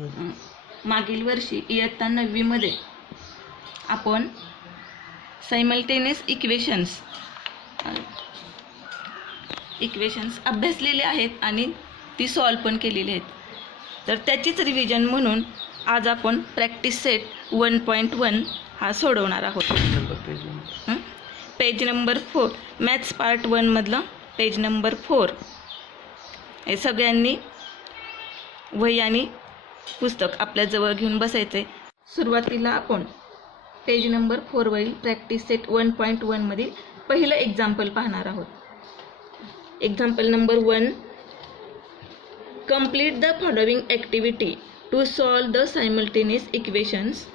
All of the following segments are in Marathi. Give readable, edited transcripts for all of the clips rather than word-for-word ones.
मागील वर्षी इयत्ता 9वी मध्ये आपण सायमल्टेनियस इक्वेशन्स अभ्यासलेले आहेत आणि ती सॉल्व पण केलेली आहेत. तर त्याचीच रिव्हिजन म्हणून आज आपण प्रॅक्टिस सेट 1.1 हा सोडवणार आहोत. पेज नंबर 4 मॅथ्स पार्ट 1 मधला पेज नंबर 4. हे सगळ्यांनी वही आणि पुस्तक आपल्याजवळ घेऊन बसायचे. सुरुवातीला आपण पेज नंबर 4 वरील प्रॅक्टिस सेट 1.1 मधील पहिलं एक्झाम्पल पाहणार आहोत. Example number 1. Complete the following activity to solve the simultaneous equations.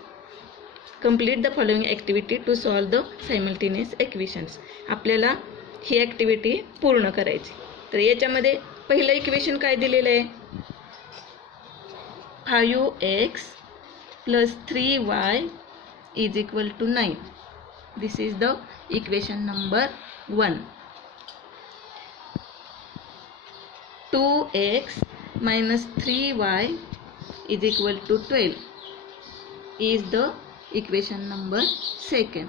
Complete the following activity to solve the simultaneous equations. आपल्याला ही ॲक्टिव्हिटी पूर्ण करायची. तर याच्यामध्ये पहिलं इक्वेशन काय दिलेलं आहे? 5x plus 3y is equal to 9. This is the equation number 1. 2x minus 3y is equal to 12 is the equation number 2.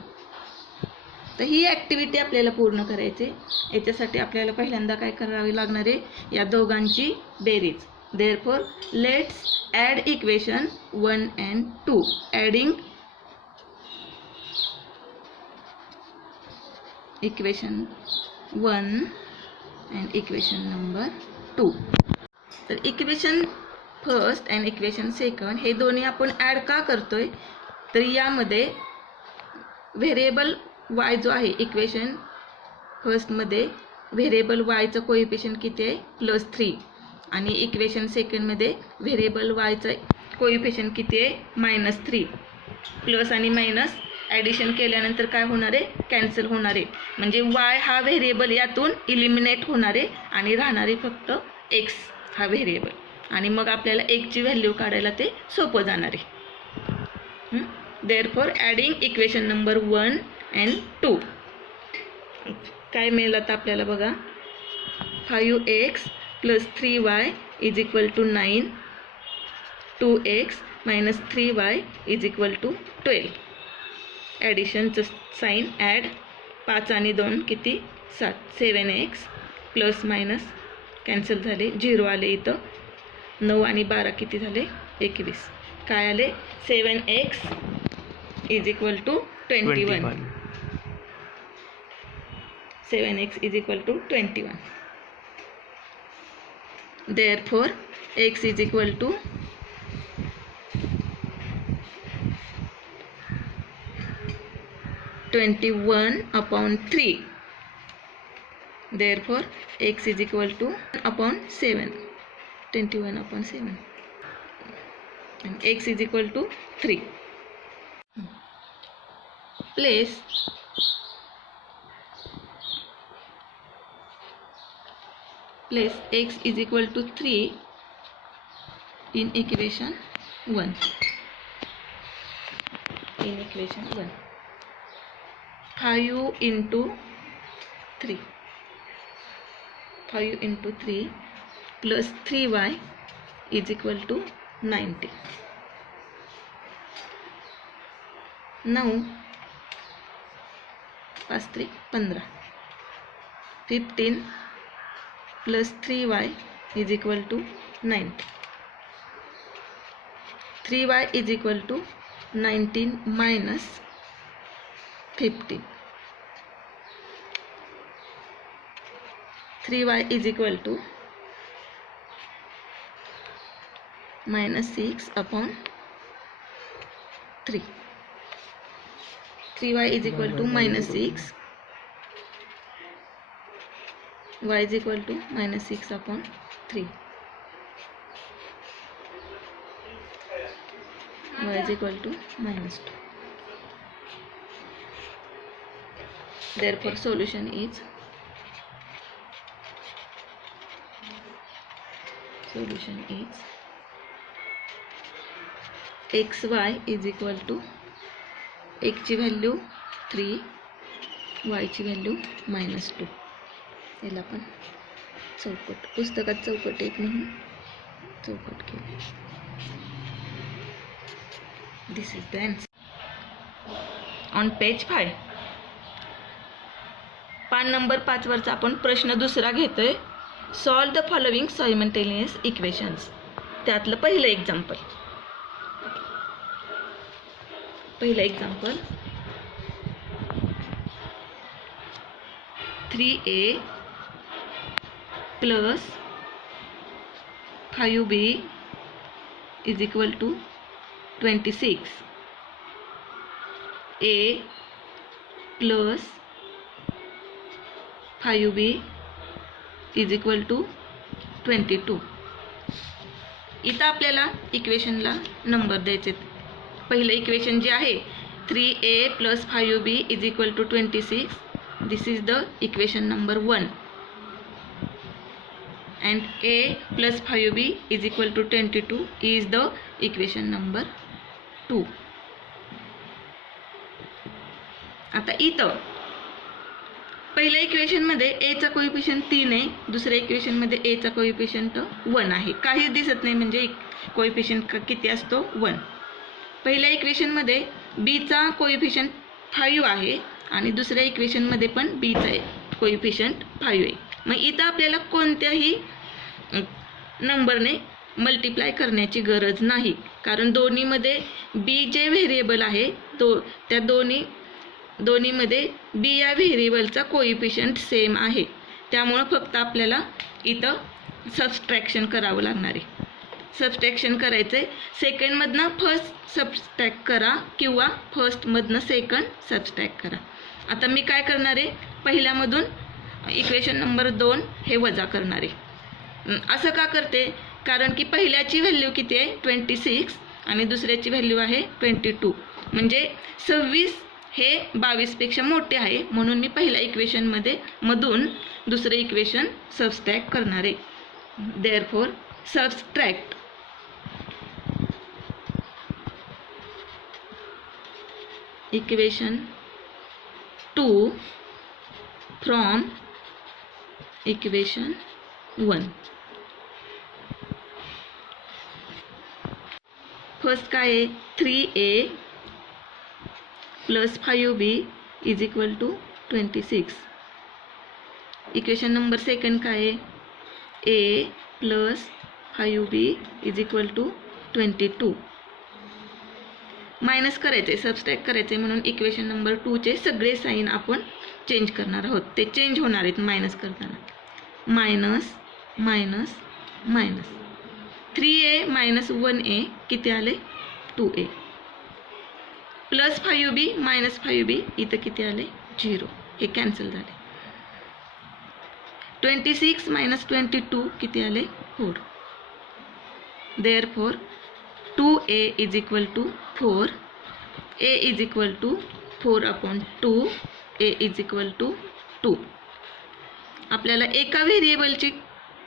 तर ही ॲक्टिव्हिटी आपल्याला पूर्ण करायची. याच्यासाठी आपल्याला पहिल्यांदा काय करावे लागणार आहे? या दोघांची बेरीज. Therefore, let's add equation 1 and 2. Adding equation 1 and equation number 2. तर equation first and equation second हे दोन्ही आपण ॲड का करतोय? तर यामध्ये व्हेरिएबल y जो आहे इक्वेशन फर्स्टमध्ये व्हेरिएबल वायचं कोइफिशियंट किती आहे? +3. आणि इक्वेशन सेकंडमध्ये व्हेरिएबल वायचं कोइफिशियंट किती आहे? -3. प्लस आणि मायनस ॲडिशन केल्यानंतर काय होणार आहे? कॅन्सल होणार आहे. म्हणजे वाय हा व्हेरिएबल यातून इलिमिनेट होणार आहे आणि राहणारे फक्त एक्स हा व्हेरिएबल. आणि मग आपल्याला एकची व्हॅल्यू काढायला ते सोपं जाणार आहे. Therefore adding equation number 1 and 2. काय मिळेल आता आपल्याला बघा? 5x plus 3y is equal to 9. 2x minus 3y is equal to 12. ॲडिशनचं साईन ॲड. 5 आणि 2 किती? 7. 7x प्लस मायनस कॅन्सल झाले, 0 आले इथं. 9 आणि 12 किती झाले? 21. काय आले? 7x is equal to 21. 7x is equal to 21. Therefore, x is equal to 21/3. Therefore, x is equal to 1/7. 21/7. And x is equal to 3. Place x is equal to 3 in equation 1. In equation 1. 5 into 3. 5 into 3 plus 3y is equal to 90. Now 5 3 15. 15 plus 3y is equal to 90. 3y is equal to 19 minus 15. 3y is equal to -6/3. 3y is equal to -6. y is equal to -6/3. y is equal to -2. Therefore, solution is xy is equal to x ची व्हॅल्यू 3, y ची व्हॅल्यू -2. याला आपण चौकट पुस्तकात चौकट 1 म्हणून चौकट केली. This is the answer. On page 5 पान नंबर 5 वरचा आपण प्रश्न दुसरा घेतोय. Solve the following simultaneous equations. त्यातलं पहिलं example 3a plus 5b is equal to 26. a plus 5b is equal to 22. इथं आपल्याला इक्वेशनला नंबर द्यायचे. पहिलं इक्वेशन जे आहे 3a plus 5b is equal to 26. This is the equation number 1. And a plus 5b is equal to 22 is the equation number 2. आता इथं पहिल्या इक्वेशनमध्ये a चा कोएफिशियंट 3 आहे, दुसऱ्या इक्वेशनमध्ये a चा कोएफिशियंट 1 आहे. काहीच दिसत नाही म्हणजे कोएफिशियंट किती असतो 1. पहिल्या इक्वेशनमध्ये b चा कोएफिशियंट 5 आहे आणि दुसऱ्या इक्वेशनमध्ये पण b चा कोएफिशियंट 5 आहे. मग इथं आपल्याला कोणत्याही नंबरने मल्टिप्लाय करण्याची गरज नाही, कारण दोन्हीमध्ये b जे व्हेरिएबल आहे त्या दोन्हीमध्ये b या व्हेरिएबलचा कोएफिशियंट सेम आहे. त्यामुळं फक्त आपल्याला इथं सबस्ट्रॅक्शन करावं लागणार आहे. सबस्ट्रॅक्शन करायचं आहे. सेकंडमधनं फर्स्ट सबस्ट्रॅक्ट करा किंवा फर्स्टमधनं सेकंड सबस्ट्रॅक्ट करा. आता मी काय करणार आहे, पहिल्यामधून इक्वेशन नंबर 2 हे वजा करणार आहे. असं का करते, कारण की पहिल्याची व्हॅल्यू किती आहे 26 आणि दुसऱ्याची व्हॅल्यू आहे 22. म्हणजे 26 हे 22 पेक्षा मोठे आहे, म्हणून मी पहिल्या इक्वेशनमध्ये मधून दुसरे इक्वेशन सबस्ट्रॅक्ट करणार आहे. Therefore subtract equation 2 from equation 1. First काय आहे 3a plus 5b is equal to 26. Equation number second काय आहे a plus 5b is equal to 22. Minus करायचे, सबस्ट्रॅक्ट करायचे, म्हणून इक्वेशन नंबर 2 चे सगळे साईन आपण चेंज करणार आहोत. ते चेंज होणार आहेत मायनस करताना. Minus minus minus 3a minus 1a किती आले 2a plus 5b minus 5b इथं किती आले 0. हे कॅन्सल झाले. 26 मायनस 22 किती आले 4. Therefore 2a is equal to 4. a is equal to 4 upon 2. a is equal to 2. आपल्याला एका व्हेरिएबलची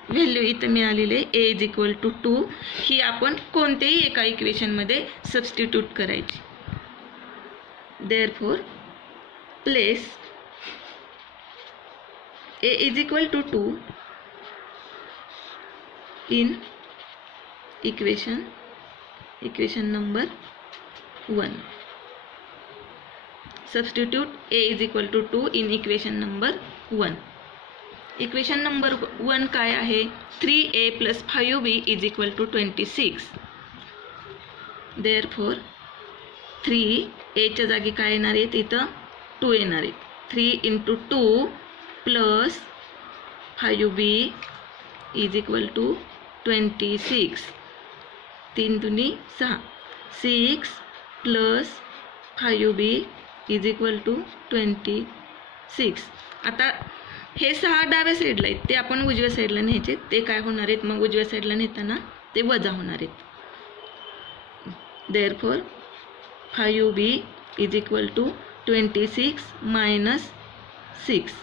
व्हॅल्यू इथं मिळालेली आहे a इज इक्वल टू 2. ही आपण कोणत्याही एका इक्वेशनमध्ये सबस्टिट्यूट करायची. Therefore, place a is equal to 2 in equation number 1. Substitute a is equal to 2 in equation number 1. Equation number 1 काय आहे 3a plus 5b is equal to 26. Therefore 3 a च्या जागी काय येणार आहे इथं 2 येणार आहे. 3 into 2 plus 5b is equal to 26. 3 दुनी 6. 6 plus 5b is equal to 26. आता हे 6 डाव्या साईडला आहेत, ते आपण उजव्या साईडला न्यायचे. ते काय होणार आहेत मग उजव्या साईडला नेताना ते वजा होणार आहेत. Therefore 5b is equal to 26 minus 6.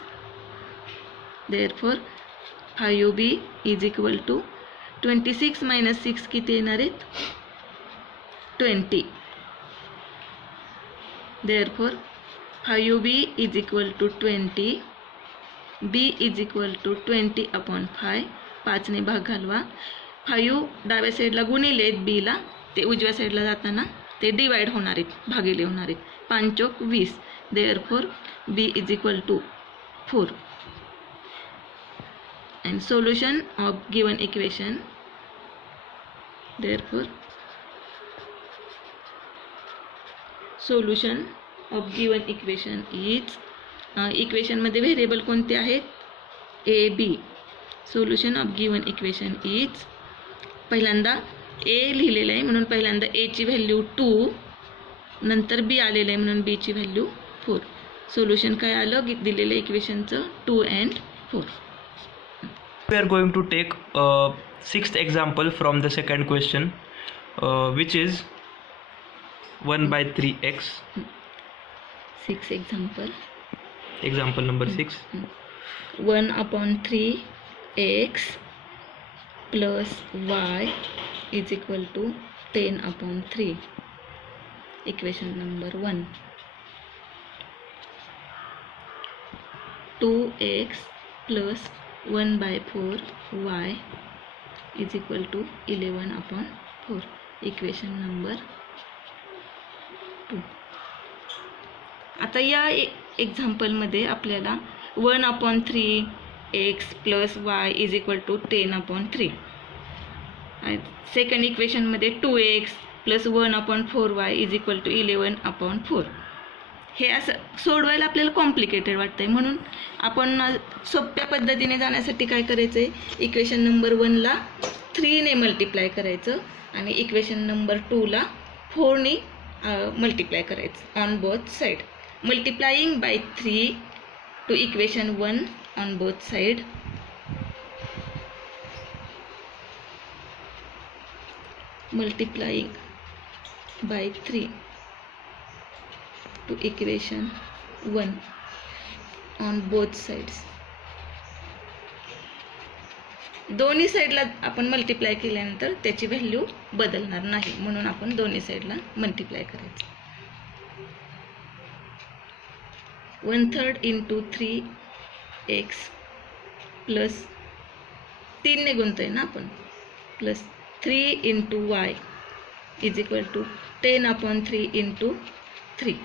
Therefore 5b is equal to 26 minus 6 किती येणार आहेत 20. Therefore 5b is equal to 20. b is equal to 20 upon 5. 5 ने भाग घालवा. 5 डाव्या साईडला गुणिले b ला, ते उजव्या साईडला जाताना ते डिवाइड होणार आहेत, भागिले होणार आहेत. 5 चौक 20. Therefore b is equal to 4. And solution of given equation, therefore solution of given equation is, इक्वेशनमध्ये व्हेरिएबल कोणते आहेत? A B. Solution of given equation is, पहिल्यांदा ए लिहिलेलं आहे म्हणून पहिल्यांदा ए ची व्हॅल्यू 2, नंतर बी आलेलं आहे म्हणून बी ची व्हॅल्यू 4. सोल्युशन काय आलं दिलेलं इक्वेशनचं? 2 and 4. We are going to take sixth example from the second question, which is 1/3x. 6 example. Example number 6. 1/3x plus y is equal to 10/3. Equation number 1. 2x plus 1/4y is equal to 11/4. Equation number 2. आता या एक्झाम्पलमध्ये आपल्याला 1/3x plus y is equal to 10/3. Second इक्वेशनमध्ये 2x plus 1/4y is equal to 11/4. हे असं सोडवायला आपल्याला कॉम्प्लिकेटेड वाटतंय, म्हणून आपण सोप्या पद्धतीने जाण्यासाठी काय करायचं आहे? इक्वेशन नंबर 1ला 3ने मल्टिप्लाय करायचं आणि इक्वेशन नंबर 2ला 4ने मल्टिप्लाय करायचं on both side. Multiplying by 3 to equation 1 on both side. Multiplying by 3 to equation 1 on both sides. दोन्ही साईडला आपण मल्टिप्लाय केल्यानंतर त्याची व्हॅल्यू बदलणार नाही, म्हणून आपण दोन्ही साईडला मल्टिप्लाय करायचं. 1/3 into 3x प्लस 3ने गुणतोय ना आपण, plus 3 into y is equal to 10/3 into 3.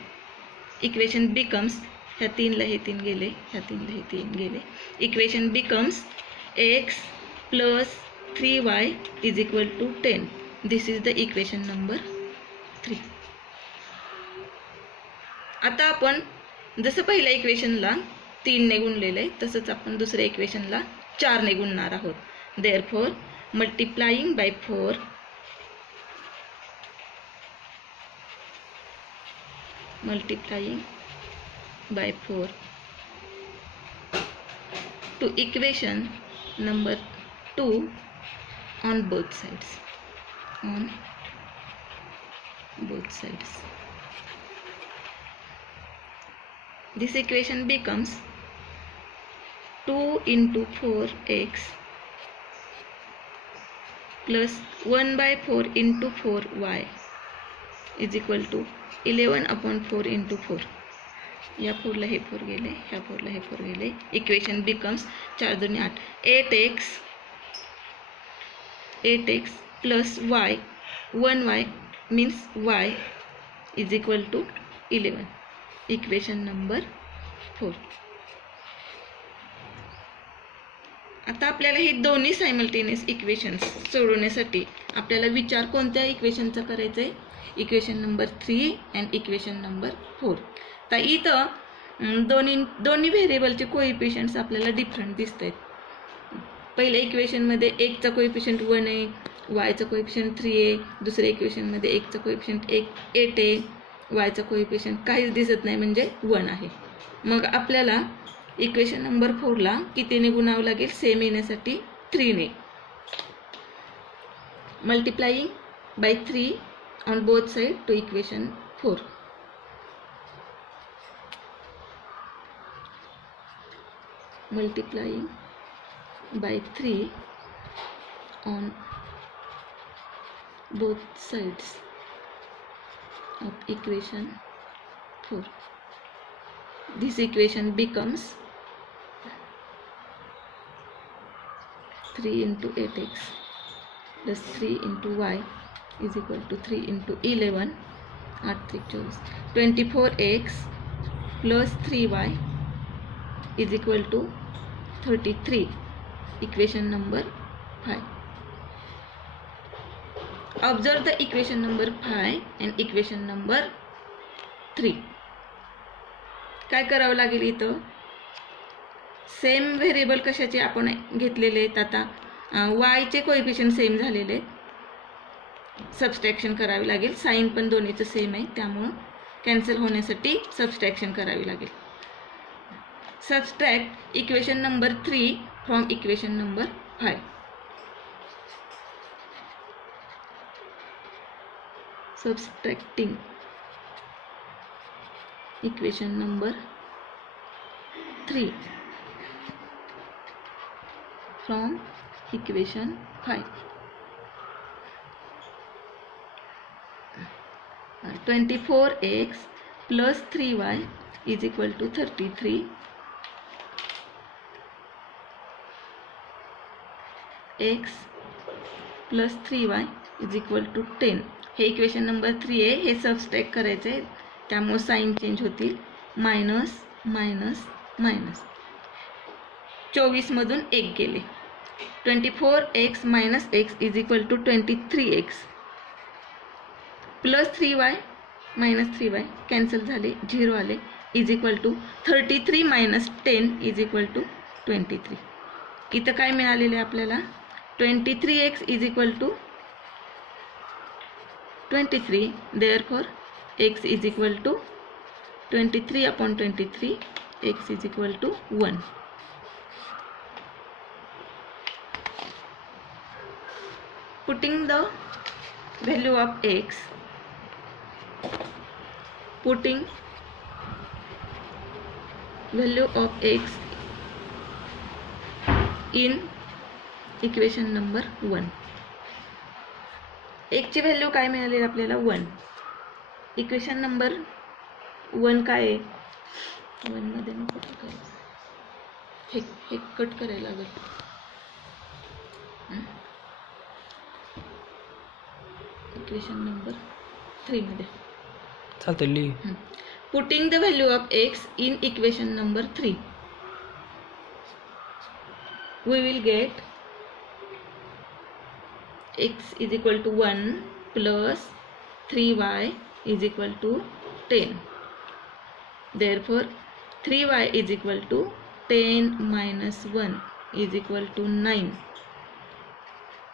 Equation becomes, ह्या 3ला हे 3 गेले, ह्या 3ला हे 3 गेले. Equation becomes x plus 3y is equal to 10. This is the equation number 3. आता आपण जसं पहिल्या इक्वेशनला 3ने गुणलेलं आहे तसंच आपण दुसऱ्या इक्वेशनला 4ने गुणणार आहोत. Therefore multiplying by 4 to equation number 2 on both sides. This equation becomes 2 into 4x plus 1/4 into 4y is equal to 11/4 into 4. या 4ला हे 4 गेले, ह्या 4ला हे 4 गेले. इक्वेशन बिकम्स 4 दूनी 8. 8x plus y, 1y means y is equal to 11. Equation number 4. आता आपल्याला हे दोन्ही सायमल्टेनियस इक्वेशन्स सोडवण्यासाठी आपल्याला विचार कोणत्या इक्वेशनचा करायचा आहे? Equation number 3 and equation number 4. तर इथं दोन्ही व्हेरिएबलचे कोइफिशियंट्स आपल्याला डिफरंट दिसत आहेत. पहिल्या इक्वेशनमध्ये एक्सचा कोइफिशियंट 1 आहे, वायचा कोइफिशियंट 3 आहे. दुसऱ्या इक्वेशनमध्ये एक्सचा कोइफिशियंट 8 आहे, वायचा कोइफिशियंट काहीच दिसत नाही म्हणजे 1 आहे. मग आपल्याला इक्वेशन नंबर 4ला कितीने गुणावं लागेल? सेम येण्यासाठी 3ने. Multiplying by 3 on both side to equation 4. Multiplying by 3 on both sides of equation 4. This equation becomes 3 into 8x plus 3 into y is equal to 3 into 11 8 3 24, 24x plus 3y is equal to 33, equation number 5. Observe the equation number 5 and equation number 3. काय करावं लागेल इथं? सेम व्हेरिएबल कशाचे आपण घेतलेले आहेत आता, वायचे कोएफिशियंट सेम झालेले आहेत, सबस्ट्रॅक्शन करावी लागेल. साईन पण दोन्हीचं सेम आहे, त्यामुळं कॅन्सल होण्यासाठी सबस्ट्रॅक्शन करावी लागेल. Subtract equation number 3 from equation number 5. Subtracting equation number 3 from equation 5. 24x plus 3y is equal to 33. x plus 3y is equal to 10. हे इक्वेशन नंबर 3 आहे, हे सबस्ट्रॅक्ट करायचं आहे, त्यामुळे साईन चेंज होतील. मायनस मायनस मायनस 24 मधून 1 गेले. 24x minus x is equal to 23x plus 3y minus 3y cancel झाले, 0 आले, is equal to 33 minus 10 is equal to 23. इथं काय मिळालेले आपल्याला? 23x is equal to 23. therefore x is equal to 23 upon 23, x is equal to 1. Putting the value of x, putting value of x in equation number 1. x ची व्हॅल्यू काय मिळाली आपल्याला? 1. इक्वेशन नंबर 1 काय आहे? 1 मध्ये मी कट करायचं, हे कट करायला लागेल. इक्वेशन नंबर 3 मध्ये चालतं लिही. Putting the value of x in equation number 3, we will get x is equal to 1 plus 3y is equal to 10. therefore 3y is equal to 10 minus 1 is equal to 9.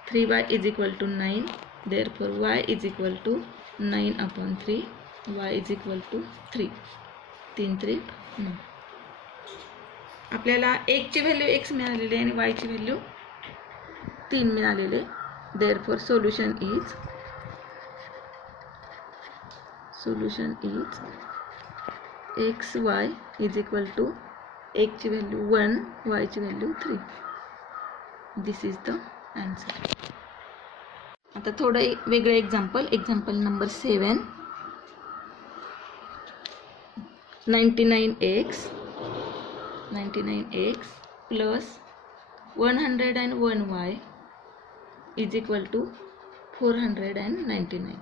3y is equal to 9. therefore y is equal to 9 upon 3. y is equal to 3. 3 3 9. आपल्याला x ची व्हॅल्यू x मिळालेली आणि y ची व्हॅल्यू 3 मिळालेले. therefore solution is xy is equal to x ची व्हॅल्यू 1, y ची value 3. this is the answer. आता थोडं वेगळं example number 7. 99x plus 101y is equal to 499.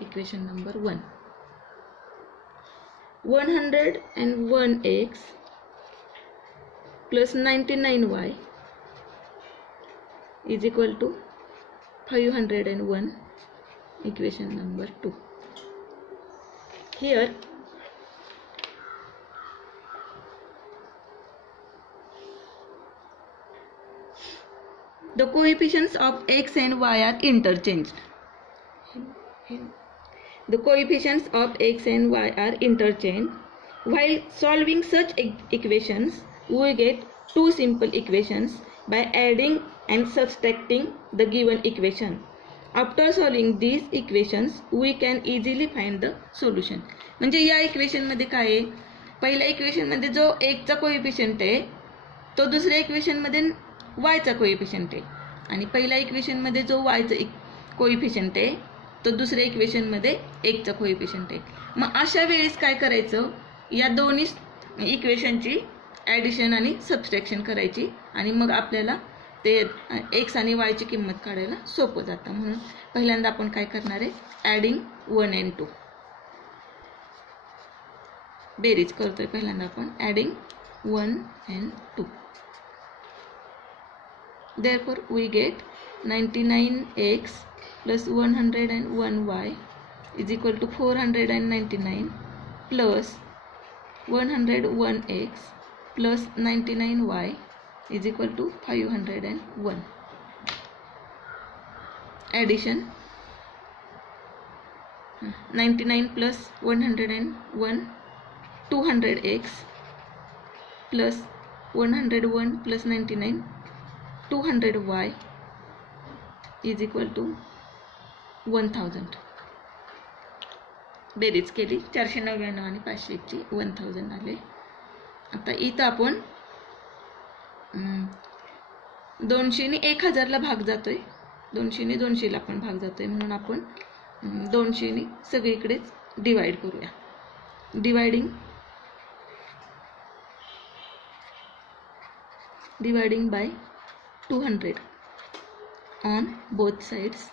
equation number 1. 101x plus 99y is equal to 501. equation number 2. Here the coefficients of x and y are interchanged. The coefficients of x and y are interchanged. While solving such equations, we get two simple equations by adding and subtracting the given equation. After solving these equations, we can easily find the solution. म्हणजे या इक्वेशन मध्ये काय आहे? पहिल्या इक्वेशन मध्ये जो x चा कोएफिशियंट आहे तो दुसऱ्या इक्वेशन मध्ये y चा कोएफिशियंट आहे, आणि पहिल्या इक्वेशन मध्ये जो y चा कोएफिशियंट आहे तो दुसऱ्या इक्वेशन मध्ये x चा कोएफिशियंट आहे. मग अशा वेळेस काय करायचं? या दोन्ही इक्वेशनची ॲडिशन आणि सबस्ट्रॅक्शन करायची, आणि मग आपल्याला ते x आणि y ची किंमत काढायला सोपं जातं. म्हणून पहिल्यांदा आपण काय करणार आहे? Adding 1 and 2. बेरीज करतोय पहिल्यांदा आपण adding 1 and 2. Therefore we get 99x plus 101y is equal to 499 plus 101x plus 99y is equal to 501. Addition 99 plus 101 200x plus 101 plus 99 200y is equal to 1000. बेरीज केली 499 आणि 501ची 1000 आले. आता इथं आपण 200 ने 1000 ला भाग जातोय, 200 ने 200 ला पण भाग जातोय, म्हणून आपण 200 ने सगळीकडेच डिवाइड करूया. dividing by 200 on both sides.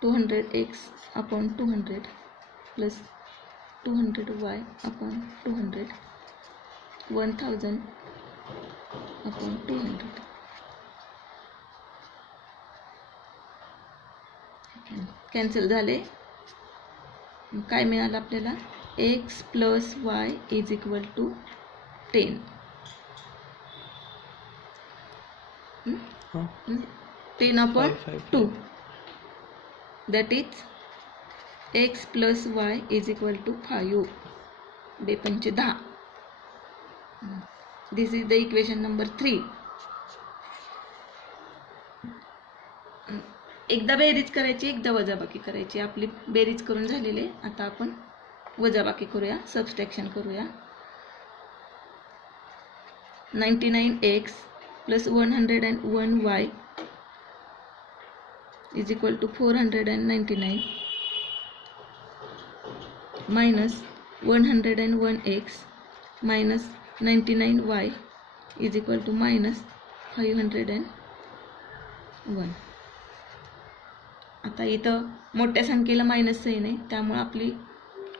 (200x upon 200 plus 200y upon 200 1000 upon 200. Cancel झाले. काय मिळालं आपल्याला? x plus y is equal to 10. 10 upon 2. That is x plus y is equal to 5. 2 पंचे 10. This is the equation number 3. एकदा बेरीज करायची, एकदा वजाबाकी करायची. आपली बेरीज करून झालेली. आता आपण वजाबाकी करूया, सबस्ट्रॅक्शन करूया. 99x plus 101y is equal to 499 minus 101x minus 99y is equal to minus 501. आता इथं मोठ्या संख्येला मायनस साइन आहे, त्यामुळे आपली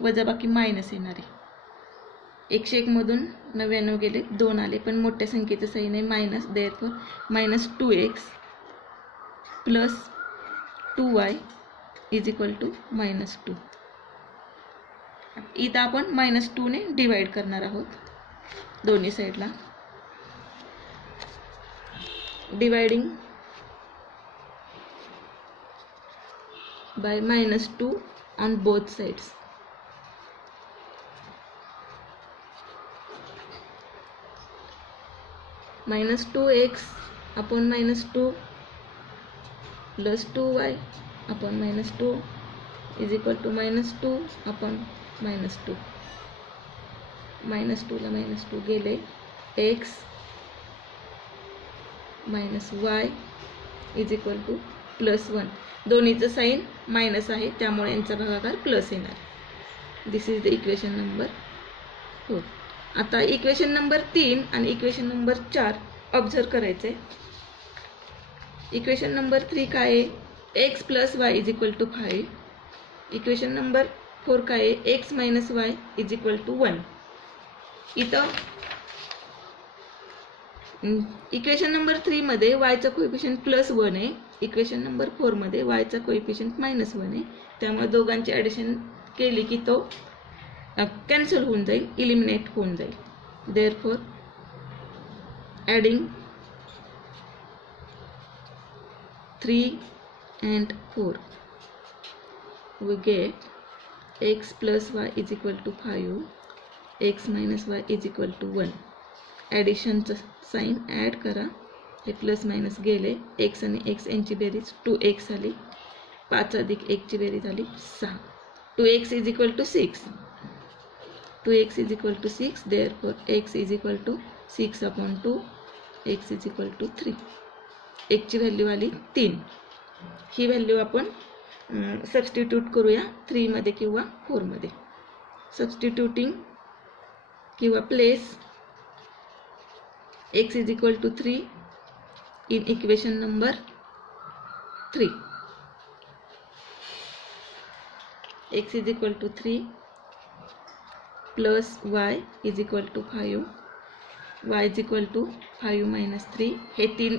वजाबाकी मायनस येणार आहे. 101 मधून 99 गेले, 2 आले, पण मोठ्या संख्येचं साइन आहे minus. Therefore minus 2x plus 2y is equal to minus 2. इथं आपण मायनस 2 ने डिवाइड करणार आहोत दोन्ही साईडला. Dividing by minus 2 on both sides. Minus 2x upon minus 2 plus 2y upon minus 2 is equal to minus 2 upon minus 2. minus 2 ला minus 2 गेले. x minus y is equal to plus 1. दोन्हीचं साइन मायनस आहे, त्यामुळे यांचा भागाकार प्लस येणार. This is the equation number 4. आता इक्वेशन नंबर 3 आणि इक्वेशन नंबर 4 ऑब्झर्व करायचं आहे. इक्वेशन नंबर 3 काय आहे? x plus y is equal to 5. Equation number 4 काय आहे? x minus y is equal to 1. इथं इक्वेशन नंबर 3 मध्ये वायचा कोएफिशियंट प्लस 1 आहे, इक्वेशन नंबर 4 मध्ये वायचा कोएफिशियंट मायनस 1 आहे. त्यामुळे दोघांची ॲडिशन केली की तो कॅन्सल होऊन जाईल, इलिमिनेट होऊन जाईल. Therefore adding 3 and 4 we get x plus y is equal to 5, x minus y is equal to 1. ॲडिशनचं साइन ॲड करा. हे प्लस मायनस गेले, x आणि x यांची बेरीज 2x आली, 5 अधिक 1 ची बेरीज आली 6. 2x is equal to 6. 2x is equal to 6. Therefore x is equal to 6 upon 2, x is equal to 3. x ची व्हॅल्यू आली 3. ही व्हॅल्यू आपण सबस्टिट्यूट करूया 3 मध्ये किंवा 4 मध्ये. सबस्टिट्यूटिंग किंवा place x is equal to 3 in equation number 3. X is equal to 3 plus y is equal to 5. Y is equal to 5 minus 3. हे 3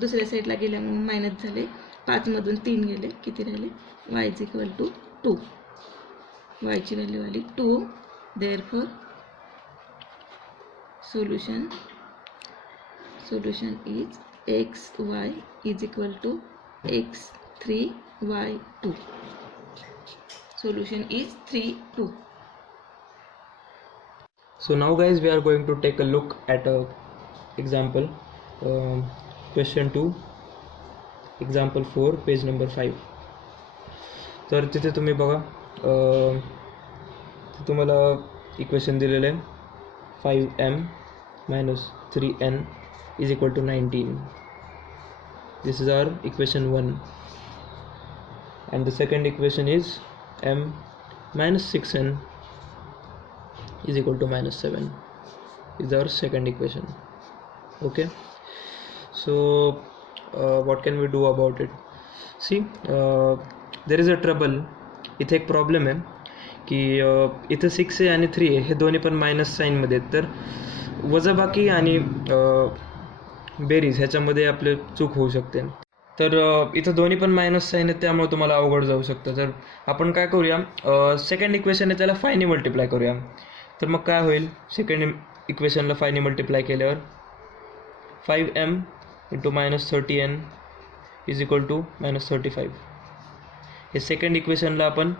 दुसऱ्या साईडला गेल्यामुळे मायनस झाले. 5 मधून 3 गेले. किती राहिले? y is equal to 2. y ची व्हॅल्यू आली 2. Therefore solution is xy is equal to x3y2. Solution is 3, 2. So now guys, we are going to take a look at a example, question 2, example 4, page number 5. तर तिथे तुम्ही बघा, तुम्हाला इक्वेशन दिलेलं आहे 5m minus 3n is equal to 19. This is our equation 1, and the second equation is m minus 6n is equal to minus 7 is our second equation. Okay, so what can we do about it? See, there is a trouble. इथे एक प्रॉब्लेम आहे की इथं 6 आहे आणि 3 आहे, हे दोन्ही पण मायनस साईनमध्ये आहेत. तर वजाबाकी आणि बेरीज ह्याच्यामध्ये आपले चूक होऊ शकते. तर इथं दोन्ही पण मायनस साईन आहे, त्यामुळे तुम्हाला अवघड जाऊ शकतं. तर आपण काय करूया, सेकंड इक्वेशन आहे त्याला 5 ने मल्टिप्लाय करूया. तर मग काय होईल, सेकंड इक्वेशनला 5 ने मल्टिप्लाय केल्यावर 5m into minus 30n is equal to minus 35. हे सेकंड इक्वेशनला आपण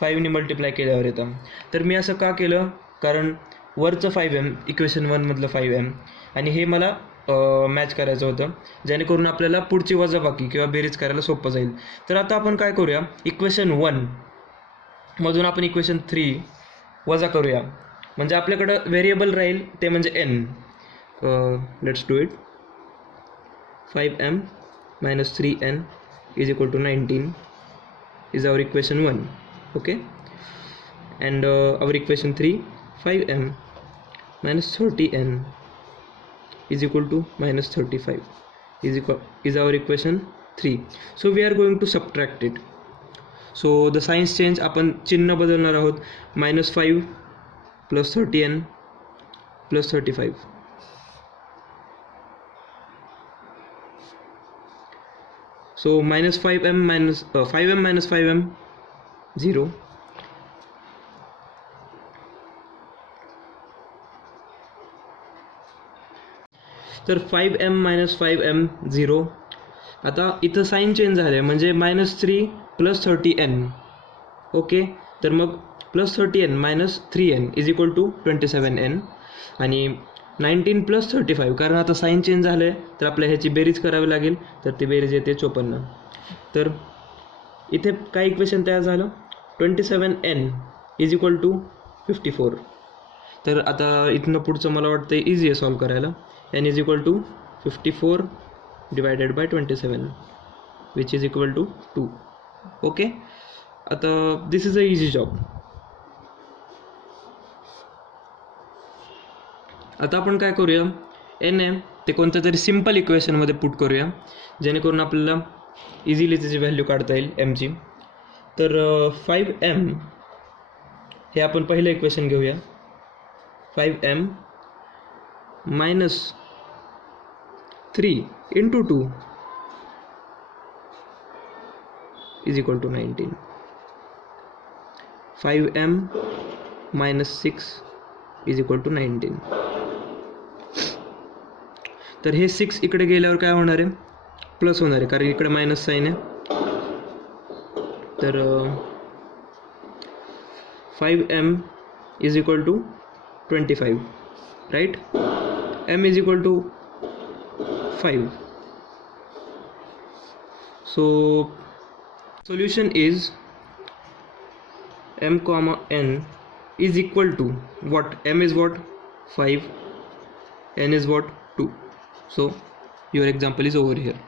5 ने मल्टिप्लाय केल्यावर येतं. तर मी असं का केलं, कारण वरचं 5m इक्वेशन 1 मधलं 5m आणि हे मला मॅच करायचं होतं, जेणेकरून आपल्याला पुढची वजाबाकी किंवा बेरीज करायला सोपं जाईल. तर आता आपण काय करूया, इक्वेशन 1 मधून आपण इक्वेशन 3 वजा करूया, म्हणजे आपल्याकडं व्हेरिएबल राहील ते म्हणजे n. Let's do it. 5m minus 3n is equal to 19 is our equation 1. Okay, and our equation 3, 5m minus 30n is equal to minus 35 is our equation 3. So we are going to subtract it. So the signs change, आपण चिन्ह बदलणार आहोत. -5 plus 30n plus 35. So minus 5m minus 5m minus 5m 0. तर 5m minus 5m 0. आता इथं साईन चेंज झाले, म्हणजे -3 plus 30n. ओके, तर मग plus 30n minus 3n is equal to 27n आणि 19 plus 35, कारण आता साईन चेंज झालं आहे तर आपल्या ह्याची बेरीज करावी लागेल. तर ती बेरीज येते 54. तर इथे काय इक्वेशन तयार झालं, 27n इज इक्वल टू 54. तर आता इथनं पुढचं मला वाटतं इझी आहे सॉल्व करायला. n is equal to 54 divided by 27 which is equal to 2. Okay, आता this is a easy job. आता आपण काय करूया, n आहे ते कोणत्या तरी सिम्पल इक्वेशनमध्ये पुट करूया, जेणेकरून आपल्याला इझिली त्याची व्हॅल्यू काढता येईल mची. तर 5m हे आपण पहिलं इक्वेशन घेऊया. 5m minus 3 into 2 is equal to 19. 5m minus 6 is equal to 19. तर हे 6 इकडे गेल्यावर काय होणार आहे, प्लस होणार आहे, कारण इकडे मायनस साईन आहे. तर 5m is equal to 25, right. m is equal to 5. So solution is m comma n is equal to what? m is what? 5, n is what? 2. So your example is over here.